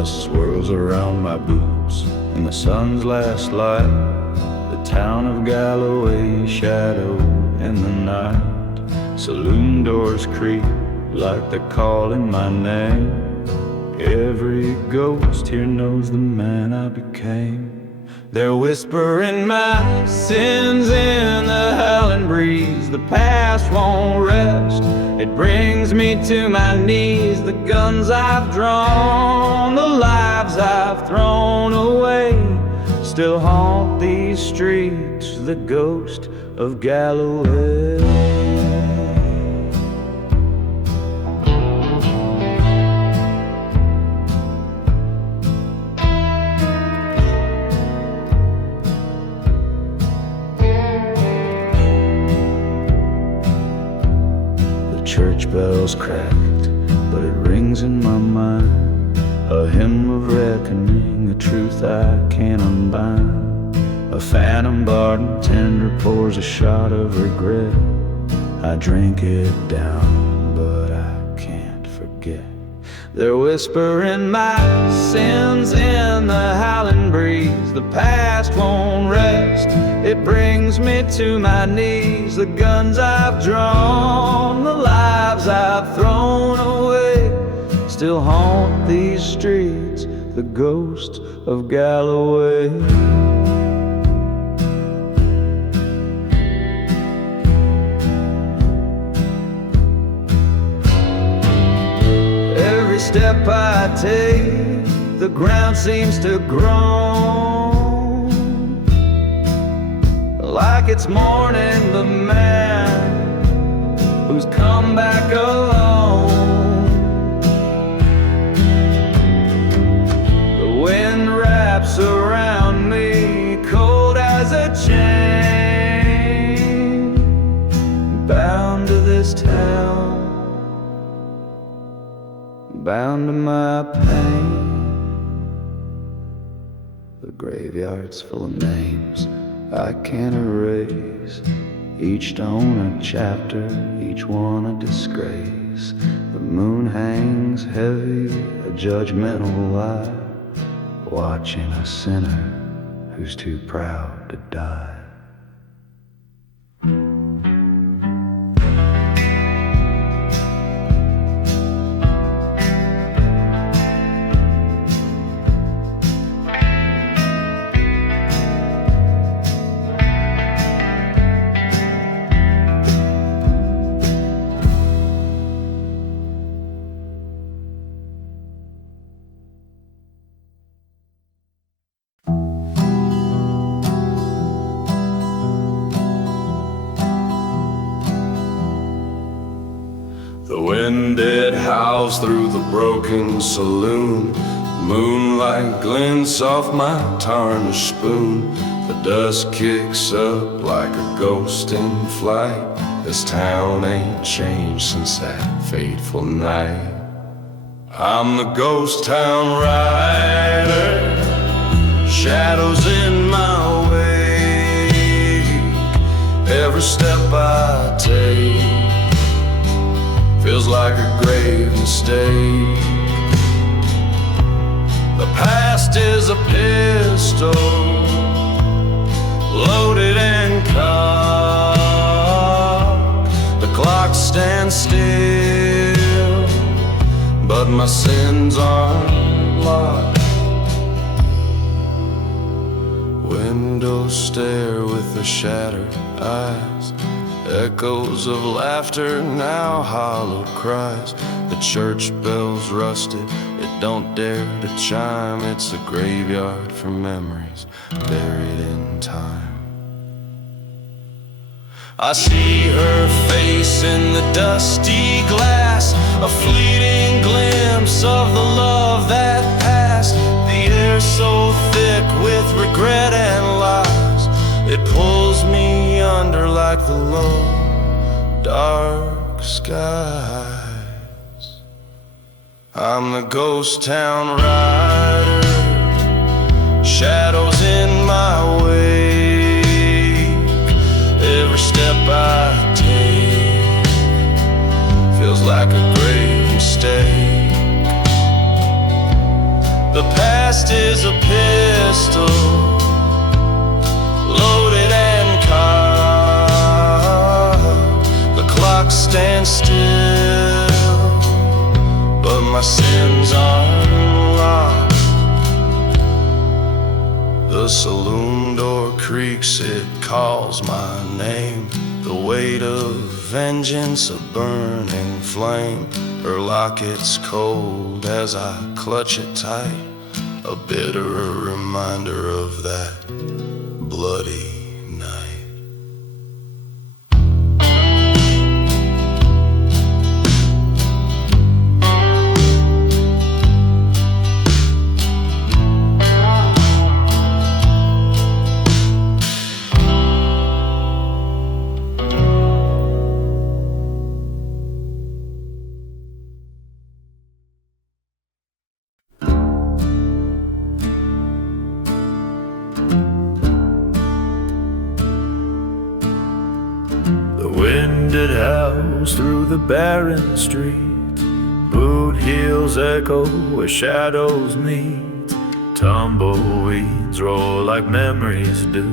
dust swirls around my boots in the sun's last light. The town of Galloway shadowed in the night. Saloon doors creak like they're calling my name. Every ghost here knows the man I became. They're whispering my sins in the howling breeze. The past won't rest, it brings me to my knees. The guns I've drawn, the lives I've thrown away, still haunt these streets, the ghost of Galloway. Church bells cracked, but it rings in my mind, a hymn of reckoning, a truth I can't unbind. A phantom bartender pours a shot of regret. I drink it down, but I can't forget. They're whispering my sins in the howling breeze. The past won't rest, it brings me to my knees. The guns I've drawn, the lives I've thrown away, still haunt these streets, the ghost of Galloway. Every step I take, the ground seems to groan, like it's mourning the man who's come back alone. The wind wraps around me, cold as a chain, bound to this town, bound to my pain. The graveyard's full of names I can't erase, each stone a chapter, each one a disgrace. The moon hangs heavy, a judgmental eye, watching a sinner who's too proud to die. The wind it howls through the broken saloon. Moonlight glints off my tarnished spoon. The dust kicks up like a ghost in flight. This town ain't changed since that fateful night. I'm the ghost town rider, shadows in my way. Every step I take feels like a grave mistake. The past is a pistol, loaded and cocked. The clock stands still, but my sins aren't locked. Windows stare with their shattered eyes, echoes of laughter, now hollow cries. The church bells rusted, it don't dare to chime. It's a graveyard for memories buried in time. I see her face in the dusty glass, a fleeting glimpse of the love that passed. The air so thick with regret and lies, it pulls me under like the low, dark skies. I'm the ghost town rider, shadows in my way. Every step I take feels like a grave mistake. The past is a pistol, loaded and cocked. The clock stands still, but my sins aren't locked. The saloon door creaks, it calls my name. The weight of vengeance, a burning flame. Her locket's cold as I clutch it tight, a bitter reminder of that bloody night. Winded house through the barren street, boot heels echo where shadows meet. Tumbleweeds roll like memories do,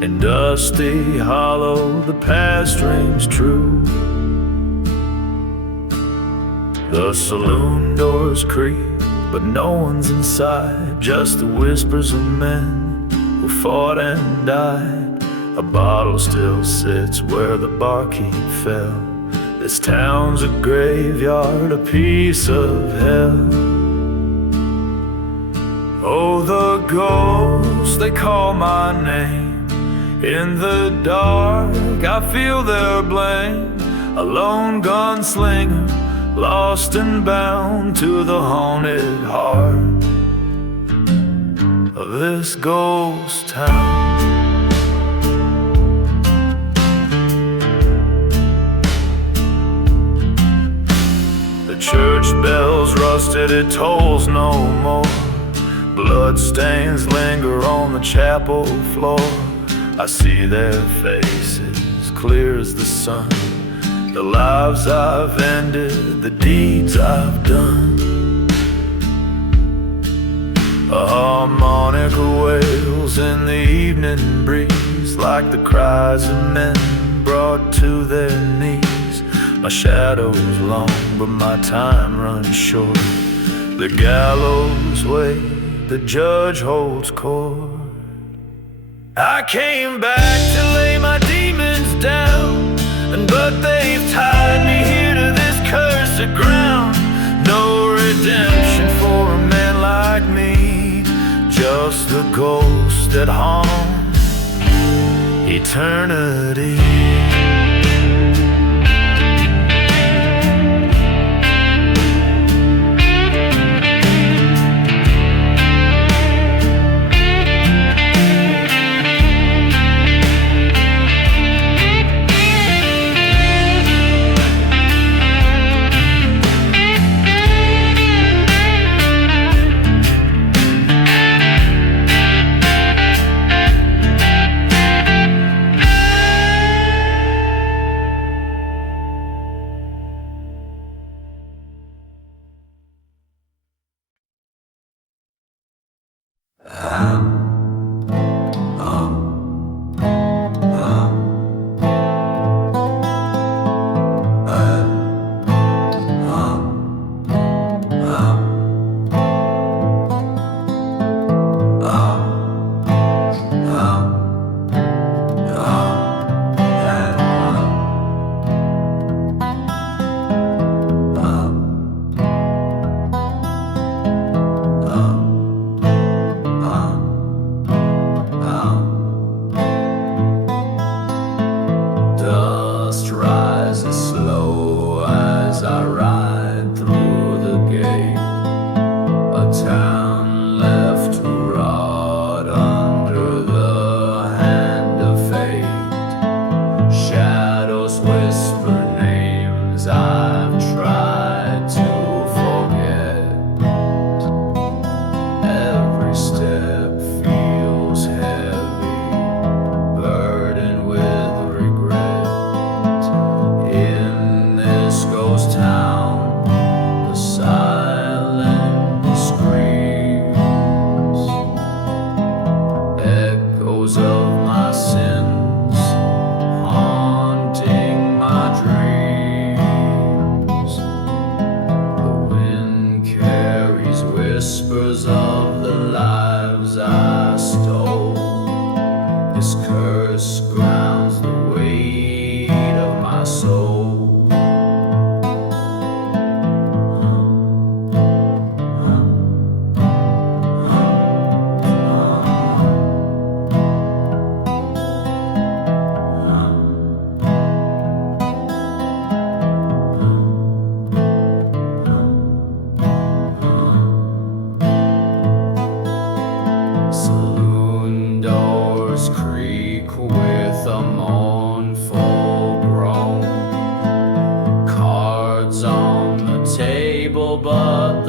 in dusty hollow the past rings true. The saloon doors creak, but no one's inside, just the whispers of men who fought and died. A bottle still sits where the barkeep fell. This town's a graveyard, a piece of hell. Oh, the ghosts, they call my name. In the dark, I feel their blame. A lone gunslinger, lost and bound to the haunted heart of this ghost town. The church bell's rusted, it tolls no more. Blood stains linger on the chapel floor. I see their faces clear as the sun, the lives I've ended, the deeds I've done. A harmonica wails in the evening breeze, like the cries of men brought to their knees. My shadow's long, but my time runs short. The gallows wait, the judge holds court. I came back to lay my demons down, but they've tied me here to this cursed ground. No redemption for a man like me, just the ghost that haunts eternity.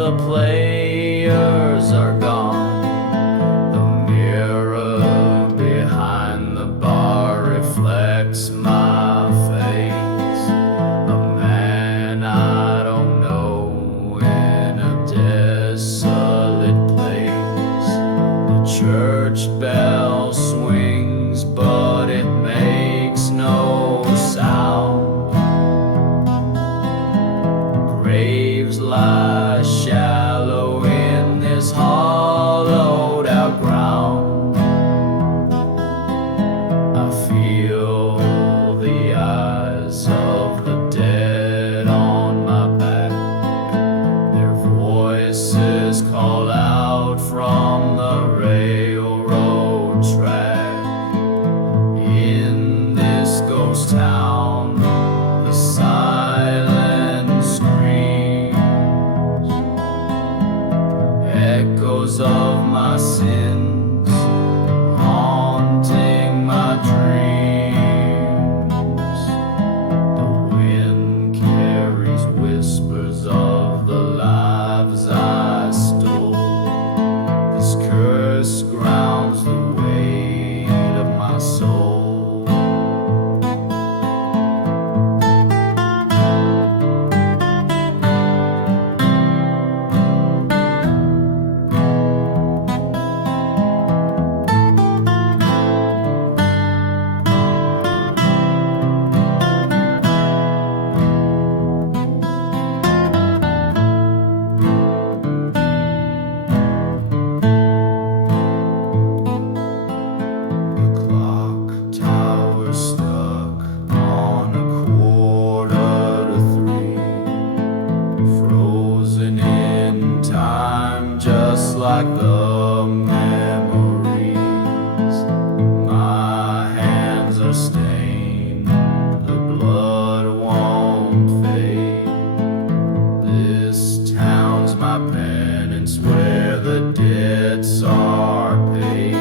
the players are gone. The mirror behind the bar reflects my face. A man I don't know in a desolate place. The church bell swings, but it makes no sound. Graves lie shallow in this hollowed out ground. I feel the eyes of the dead on my back. Their voices call out from the railroad track. In this ghost town, the silence screams echoes of my sins, haunting my dreams. The wind carries whispers of the lives I stole. This curse grounds the weight of my soul. Like the memories, my hands are stained, the blood won't fade. This town's my penance, where the debts are paid.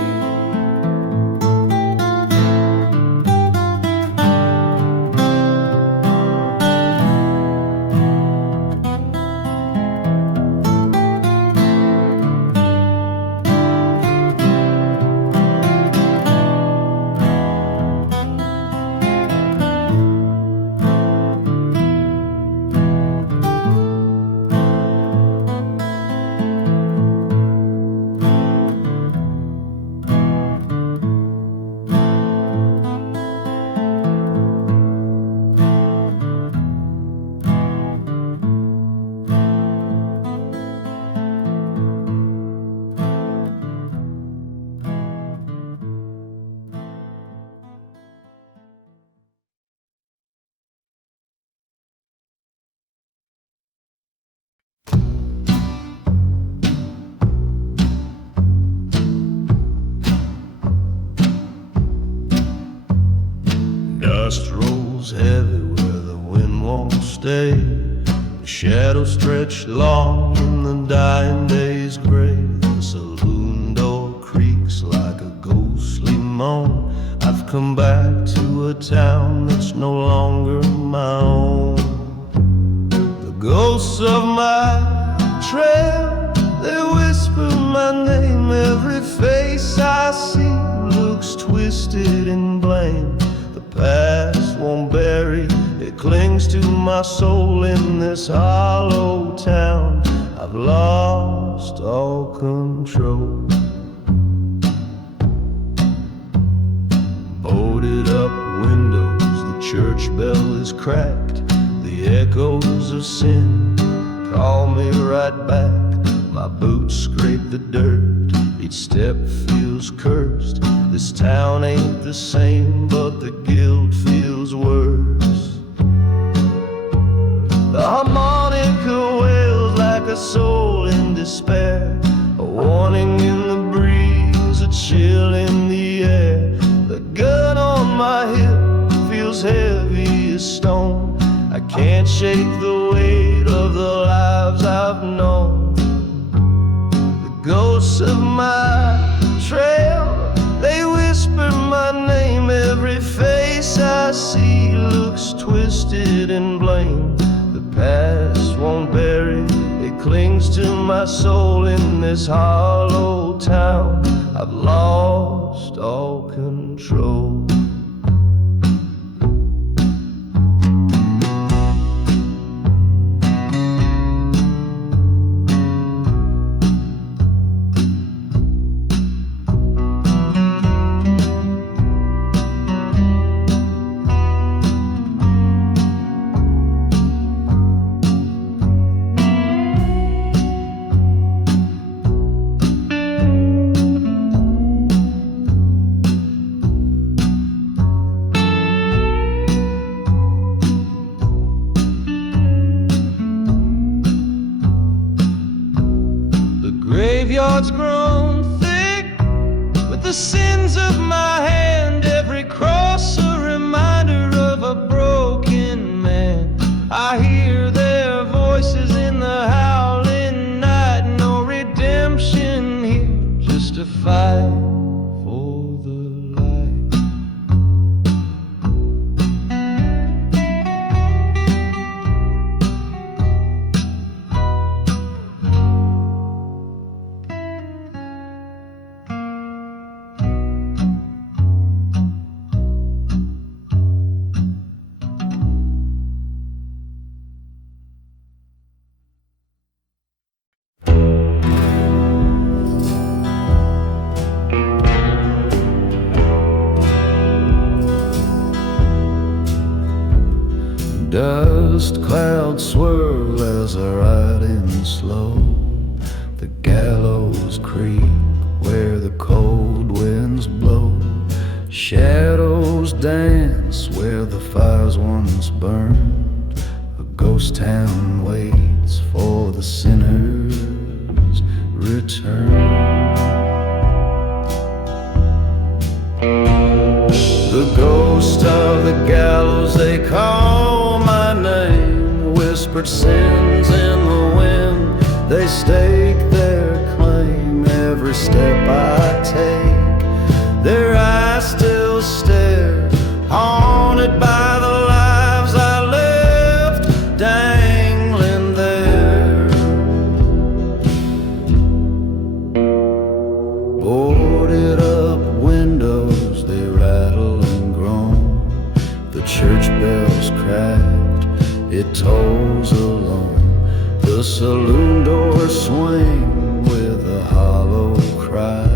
Dust rolls heavy where the wind won't stay. The shadows stretch long in the dying day's gray. The saloon door creaks like a ghostly moan. I've come back to a town that's no longer my own. The ghosts of my trail, they whisper my name. Every face I see looks twisted in blame. The past won't bury, it clings to my soul. In this hollow town, I've lost all control. Boarded up windows, the church bell is cracked. The echoes of sin call me right back. My boots scrape the dirt, each step feels cursed. This town ain't the same, but the guilt feels worse. The harmonica wails like a soul in despair, a warning in the breeze, a chill in the air. The gun on my hip feels heavy as stone. I can't shake the weight of the lives I've known. The ghosts of my trail, they whisper my name. Every face I see looks twisted in blame. The past won't bury, it clings to my soul in this hollow town. I've lost all control. Graveyard's grown thick with the sins of my hand, every cross a reminder of a broken man. I hear their voices in the howling night, no redemption here, just a fight for the light. Dust clouds swirl as I ride in slow. The gallows creep where the cold winds blow. Shadows dance where the fires once burned. A ghost town waits for the sinner's return. The ghost of the gallows, they call my name. Whispered sins in the wind, they stake their claim. Every step I take, their eyes still stare, haunted by the lives I left dangling there. Boarded up windows, they rattle and groan. The church bells cracked, it tolls alone. The saloon doors swing with a hollow cry,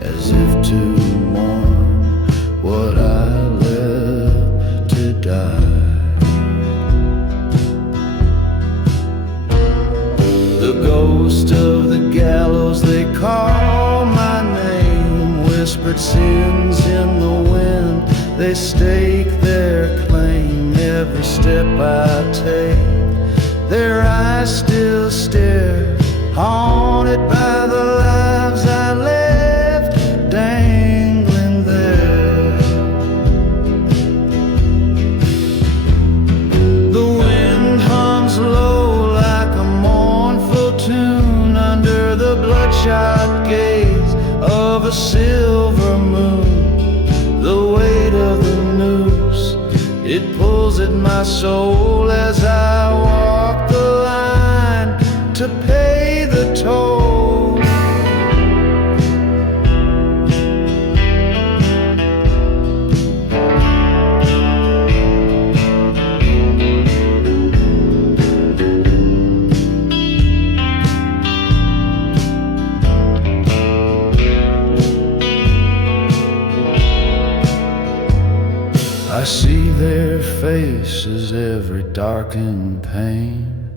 as if to mourn what I left to die. The ghost of the gallows, they call my name. Whispered sins in the wind, they stake their claim. Every step I take, their eyes still stare, haunted by the lives I left dangling there. The wind hums low like a mournful tune under the bloodshot gaze of a silver moon. The weight of the noose, it pulls at my soul as I walk the line to pay the toll. I see their faces, every darkened pain,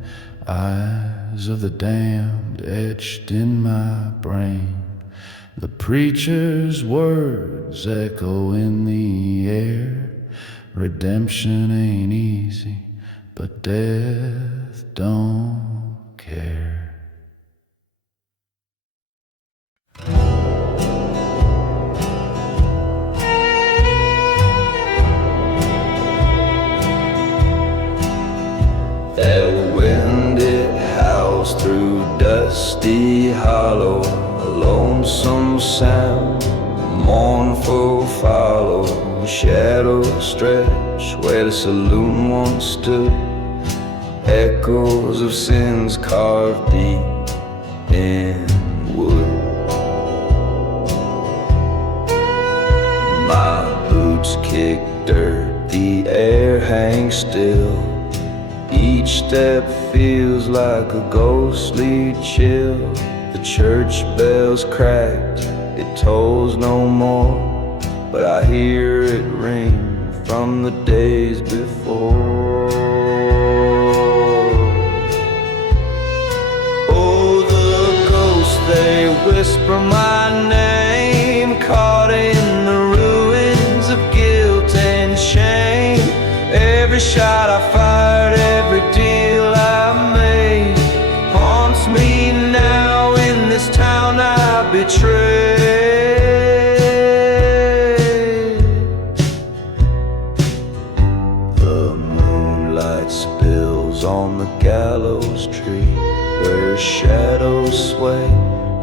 eyes of the damned etched in my brain. The preacher's words echo in the air. Redemption ain't easy, but death don't care. That wind, it howls through dusty hollow, a lonesome sound, mournful follow. Shadows stretch where the saloon once stood, echoes of sins carved deep in wood. My boots kick dirt, the air hangs still. Each step feels like a ghostly chill. The church bells cracked, it tolls no more, but I hear it ring from the days before. Oh, the ghosts, they whisper my name, caught in the ruins of guilt and shame. Every shot I fired, every deal I made, haunts me now in this town I betrayed. The moonlight spills on the gallows tree, where shadows sway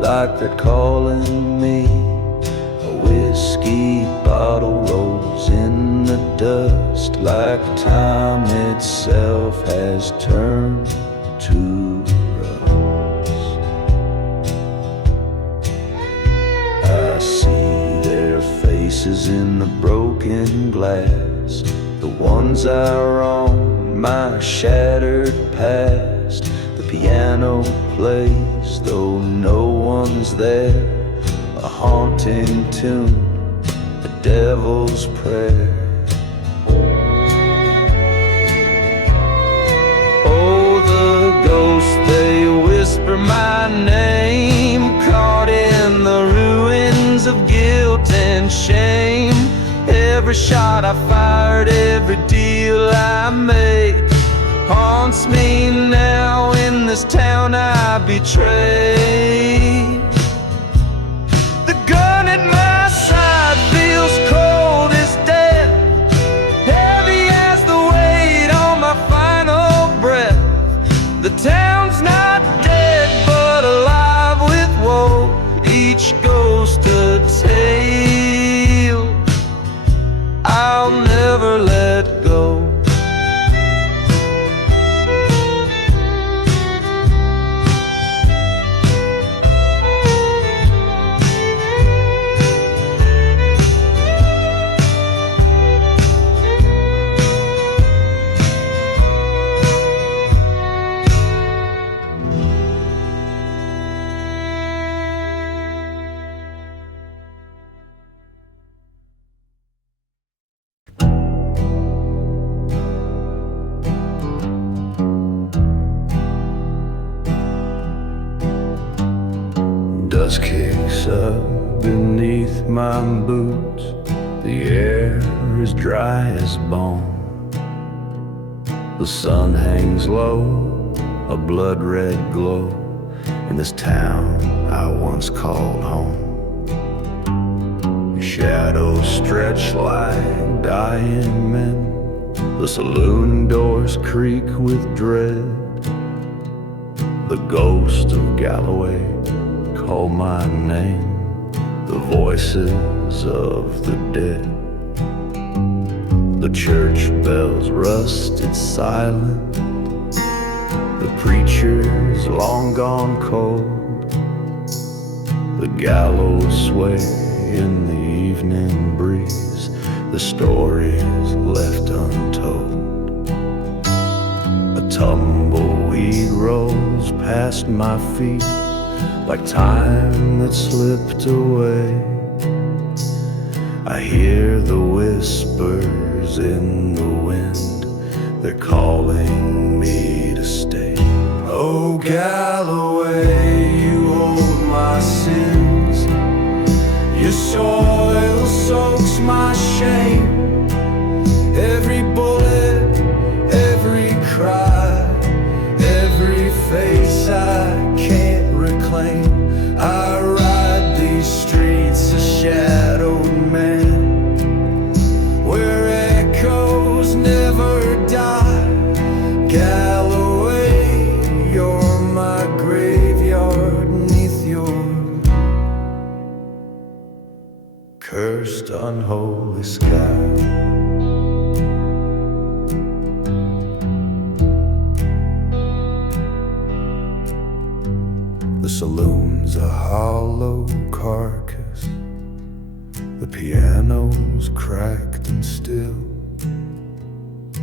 like they're calling me. A whiskey bottle rolls in the dust, like time itself has turned to rust. I see their faces in the broken glass, the ones I wronged, my shattered past. The piano plays, though no one's there, a haunting tune, a devil's prayer. Oh, the ghosts, they whisper my name, caught in the ruins of guilt and shame. Every shot I fired, every deal I made, haunts me now in this town I betrayed. The gun at my side feels cold as death, heavy as the weight on my final breath. The town's not dead but alive with woe, each ghost a tale I'll never let go. Dust kicks up beneath my boots, the air is dry as bone. The sun hangs low, a blood-red glow, in this town I once called home. Shadows stretch like dying men, the saloon doors creak with dread. The ghost of Galloway call my name, the voices of the dead. The church bells rusted silent, the preacher's long gone cold. The gallows sway in the evening breeze, the stories left untold. A tumbleweed rolls past my feet like time that slipped away. I hear the whispers in the wind, they're calling me to stay. Oh, Galloway, you hold my sins, your soil soaks my shame. Every bullet, every cry, every face I can't reclaim. I ride these streets a shadowed man, where echoes never die. Galloway, you're my graveyard neath your cursed unholy sky. The The saloon's a hollow carcass, the piano's cracked and still,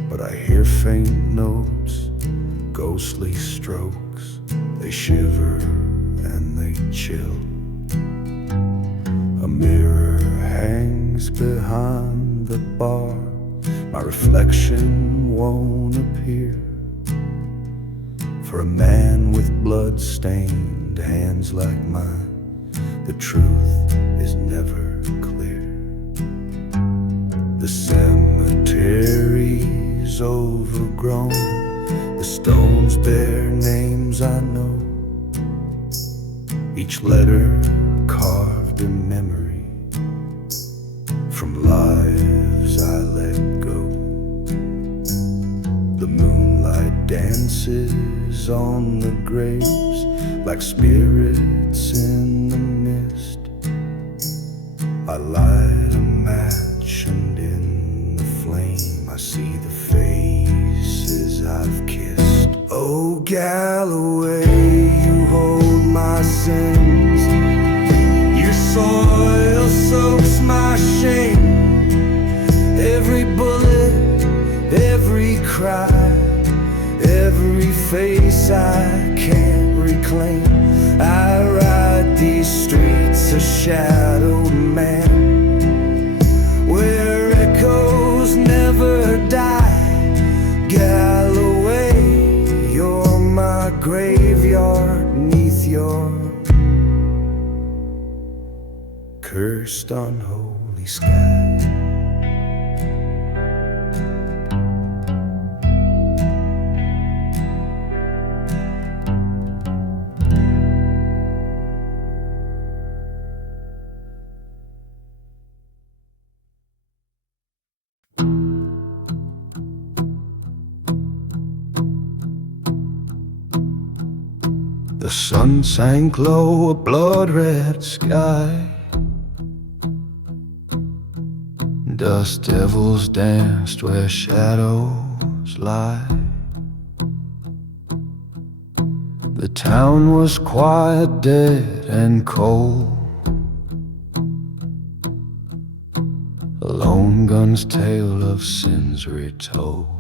but I hear faint notes, ghostly strokes. They shiver and they chill. A mirror hangs behind the bar. My reflection won't appear. For a man with blood-stained hands like mine, the truth is never clear. The cemetery's overgrown, the stones bear names I know, each letter carved a memory from lives I let go. The moonlight dances on the graves like spirits in the mist. I light a match and in the flame I see the faces I've kissed. Oh, Galloway, you hold my sins. Your soil soaks my shame. Every bullet, every cry, every face I can't reclaim. I ride these streets a shadowed man, where echoes never die. Galloway, you're my graveyard 'neath your cursed unholy sky. The sun sank low, a blood-red sky. Dust devils danced where shadows lie. The town was quiet, dead and cold. A lone gun's tale of sins retold.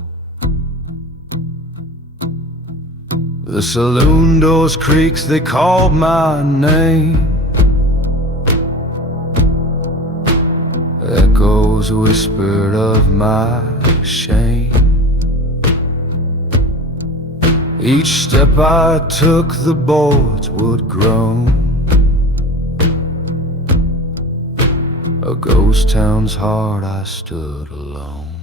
The saloon doors creaks, they called my name. Echoes whispered of my shame. Each step I took, the boards would groan. A ghost town's heart, I stood alone.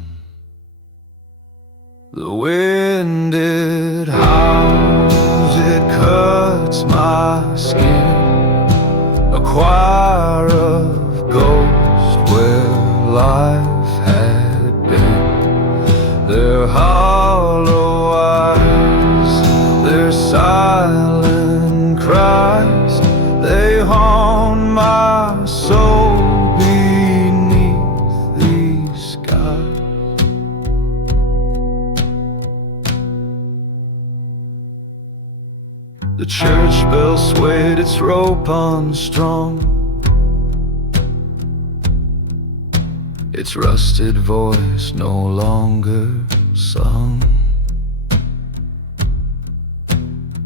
The wind, it howls, it cuts my skin. A choir of ghosts where life had been. Their hollow eyes, their silent cries, they haunt my soul beneath these skies. The church bell swayed its rope unstrung. Its rusted voice no longer sung.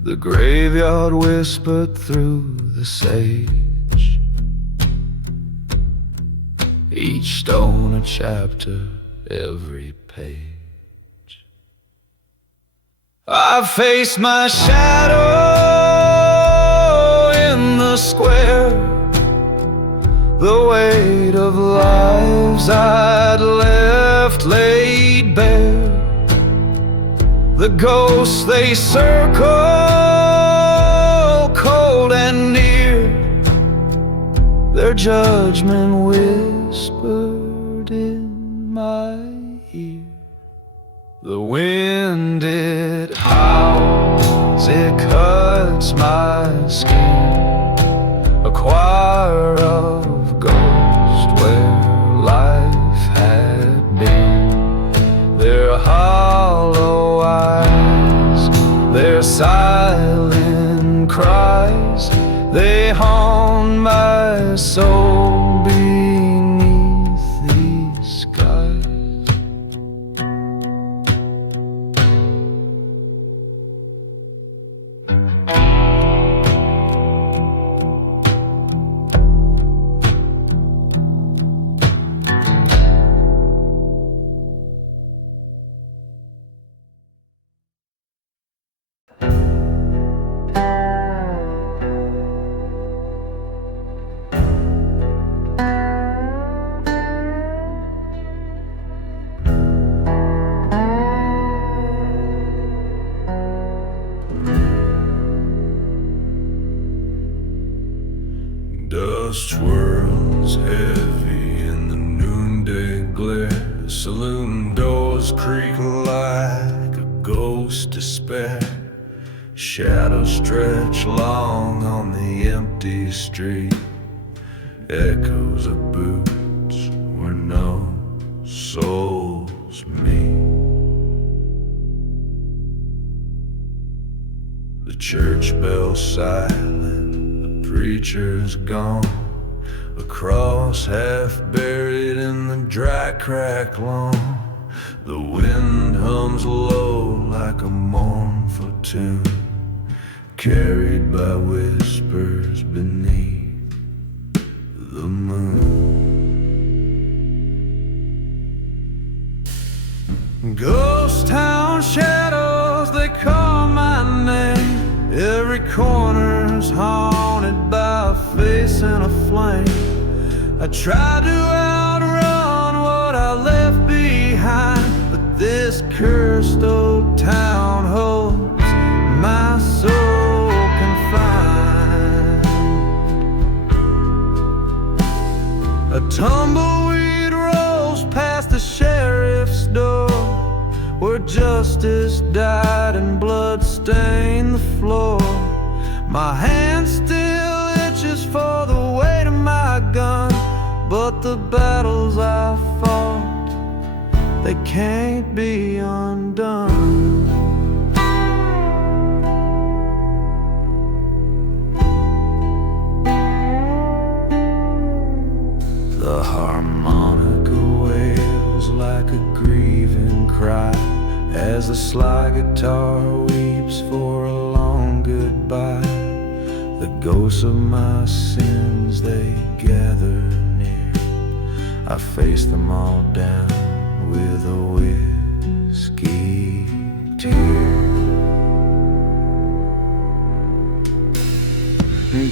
The graveyard whispered through the sage, each stone a chapter, every page. I faced my shadow in the square, the weight of lives I'd left laid bare. The ghosts, they circle cold and near, their judgment whispered in my ear. The wind, it howls, it cuts my skin. A choir of ghosts where life had been. Their hollow eyes, their silent cries, they haunt my soul beneath these skies. Dust swirls heavy in the noonday glare. Saloon doors creak like a ghost despair. Shadows stretch long on the empty street. Echoes of boots where no souls meet. The church bell's silent, the preacher's gone. A cross half buried in the dry crack lawn. The wind hums low like a mournful tune, carried by whispers beneath the moon. Ghost town shadows, they call my name. Every corner's haunted by a face and a flame. I tried to outrun what I left behind, but this cursed old town holds my soul confined. A tumbleweed rolls past the sheriff's door, where justice died and blood stained the floor. My hand still itches for the weight of my gun, but the battles I fought, they can't be undone. The harmonica wails like a grieving cry, as the slide guitar weeps for a long goodbye. The ghosts of my sins, they gather near. I face them all down with a whiskey tear.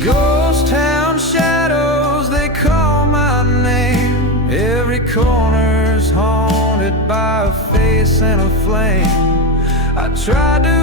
Ghost town shadows, they call my name. Every corner's haunted by a face and a flame. I tried to